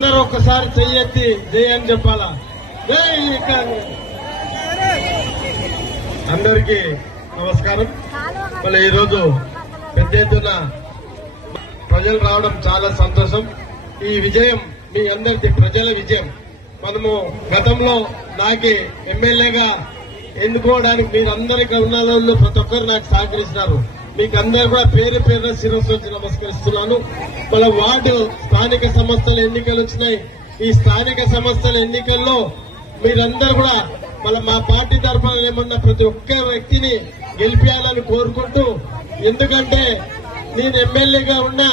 ఒక్కసారి చెయ్యెత్తి జై అని చెప్పాలా. అందరికీ నమస్కారం. మళ్ళీ ఈరోజు పెద్ద ఎత్తున ప్రజలు రావడం చాలా సంతోషం. ఈ విజయం మీ అందరికీ ప్రజల విజయం. మనము గతంలో నాకే ఎమ్మెల్యేగా ఎన్నుకోవడానికి మీరు అందరికీ ఉన్న వాళ్ళు ప్రతి ఒక్కరు నాకు సహకరిస్తున్నారు. మీకు అందరూ కూడా పేరు పేరున శిరస్సు వచ్చి నమస్కరిస్తున్నాను. మన వార్డు స్థానిక సంస్థల ఎన్నికలు వచ్చినాయి. ఈ స్థానిక సంస్థల ఎన్నికల్లో మీరందరూ కూడా మా పార్టీ తరఫున ఏమన్నా ప్రతి ఒక్క వ్యక్తిని గెలిపించాలని కోరుకుంటూ, ఎందుకంటే నేను ఎమ్మెల్యేగా ఉన్నా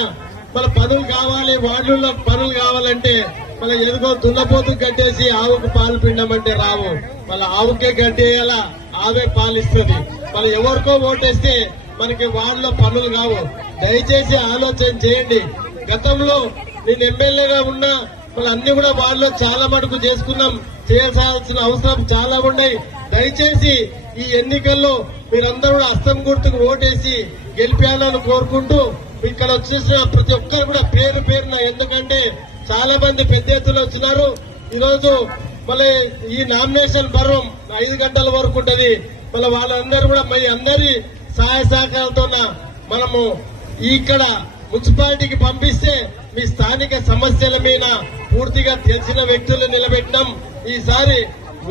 మన పనులు కావాలి, వార్డుల్లో పనులు కావాలంటే మన ఎదుగో దున్నపోతు కట్టేసి ఆవుకు పాలు పిండమంటే రావు. వాళ్ళ ఆవుకే గడ్డేయాల, ఆవే పాలిస్తుంది. వాళ్ళు ఎవరికో ఓటేస్తే మనకి వార్డులో పనులు కావు. దయచేసి ఆలోచన చేయండి. గతంలో నేను ఎమ్మెల్యేగా ఉన్నా మళ్ళీ అన్ని కూడా వార్డులో చాలా మటుకు చేసుకున్నాం. చేయాల్సిన అవసరం చాలా ఉన్నాయి. దయచేసి ఈ ఎన్నికల్లో మీరందరూ కూడా హస్తం గుర్తుకు ఓటేసి గెలిపేయాలని కోరుకుంటూ, ఇక్కడ వచ్చేసిన ప్రతి ఒక్కరు కూడా పేరు పేరున, ఎందుకంటే చాలా మంది పెద్ద ఎత్తున వచ్చినారు. ఈరోజు మళ్ళీ ఈ నామినేషన్ పర్వం 5 గంటల వరకు ఉంటది. మళ్ళీ వాళ్ళందరూ కూడా మీ అందరి సహాయ సహకారాలతో మనము ఇక్కడ మున్సిపాలిటీకి పంపిస్తే మీ స్థానిక సమస్యల మీద పూర్తిగా తెలిసిన వ్యక్తులు నిలబెట్టినాం. ఈసారి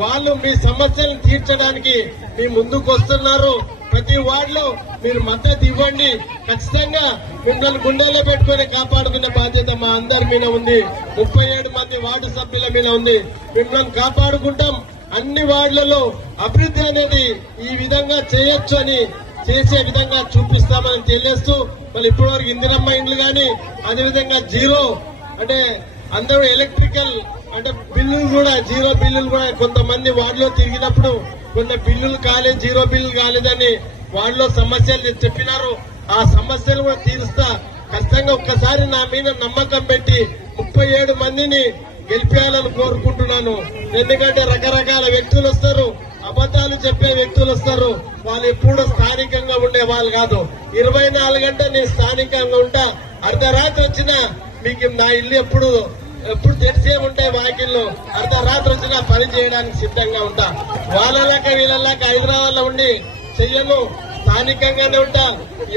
వాళ్ళు మీ సమస్యలను తీర్చడానికి మీ ముందుకు వస్తున్నారు. ప్రతి వార్డులో మీరు మద్దతు ఇవ్వండి. ఖచ్చితంగా మిమ్మల్ని గుండెల్లో పెట్టుకుని కాపాడుకున్న బాధ్యత మా అందరి మీద ఉంది. 37 మంది వార్డు సభ్యుల మీద ఉంది. మిమ్మల్ని కాపాడుకుంటాం. అన్ని వార్డులలో అభివృద్ధి అనేది ఈ విధంగా చేయొచ్చు అని చేసే విధంగా చూపిస్తామని తెలియస్తూ, మళ్ళీ ఇప్పటివరకు ఇందిరమ్మ ఇండ్లు కానీ, అదేవిధంగా జీరో అంటే అందరూ ఎలక్ట్రికల్ అంటే బిల్లులు కూడా, జీరో బిల్లులు కూడా కొంతమంది వార్డులో తిరిగినప్పుడు కొన్ని బిల్లులు కాలేదు, జీరో బిల్లులు కాలేదని వార్డులో సమస్యలు చెప్పినారు. ఆ సమస్యలు కూడా తీరుస్తా. ఖచ్చితంగా ఒక్కసారి నా మీద నమ్మకం పెట్టి 37 మందిని గెలిపేయాలని కోరుకుంటున్నాను. ఎందుకంటే రకరకాల వ్యక్తులు వస్తారు, అబద్దాలు చెప్పే వ్యక్తులు వస్తారు. వాళ్ళు ఎప్పుడు స్థానికంగా ఉండే వాళ్ళు కాదు. 24 గంటలు నేను స్థానికంగా ఉంటా. అర్ధరాత్రి వచ్చినా మీకు నా ఇల్లు ఎప్పుడు తెరిసే ఉంటాయి. వాకిళ్ళు అర్ధరాత్రి వచ్చినా పని చేయడానికి సిద్ధంగా ఉంటా. వాళ్ళలాక వీళ్ళలాక హైదరాబాద్ లో ఉండి చెయ్యను, స్థానికంగానే ఉంటా.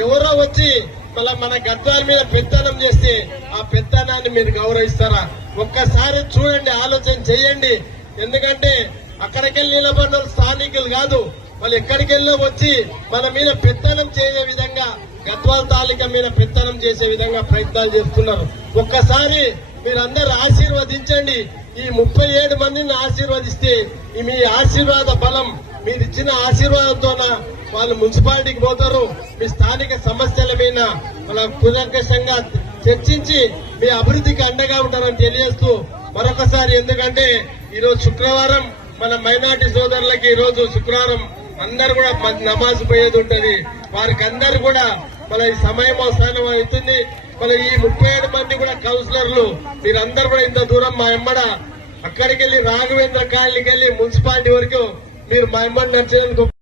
ఎవరో వచ్చి మళ్ళా మన గద్వాల మీద పెత్తనం చేస్తే ఆ పెత్తనాన్ని మీరు గౌరవిస్తారా? ఒక్కసారి చూడండి, ఆలోచన చేయండి. ఎందుకంటే అక్కడికెళ్ళి నిలబడిన స్థానికులు కాదు, వాళ్ళు ఎక్కడికెళ్ళో వచ్చి మన మీద పెత్తనం చేసే విధంగా, గద్వాల తాలూకా మీద పెత్తనం చేసే విధంగా ప్రయత్నాలు చేస్తున్నారు. ఒక్కసారి మీరందరూ ఆశీర్వదించండి. ఈ 37 మందిని ఆశీర్వదిస్తే మీ ఆశీర్వాద బలం, మీరు ఇచ్చిన ఆశీర్వాదంతో వాళ్ళు మున్సిపాలిటీకి పోతారు. మీ స్థానిక సమస్యల మీద మన పునర్కషంగా చర్చించి మీ అభివృద్ధికి అండగా ఉంటారని తెలియజేస్తూ మరొకసారి, ఎందుకంటే ఈరోజు శుక్రవారం మన మైనార్టీ సోదరులకి, ఈరోజు శుక్రవారం అందరు కూడా నమాజ్ పోయేది ఉంటుంది. వారికి అందరు కూడా మన ఈ సమయం అవసరం అవుతుంది. మన ఈ 37 మంది కూడా కౌన్సిలర్లు మీరందరూ కూడా ఇంత దూరం మా ఎమ్మడ అక్కడికి వెళ్లి రాఘవేంద్ర కాలనీకి వెళ్లి మున్సిపాలిటీ వరకు మీరు మా ఎమ్మడి నడిచేందుకు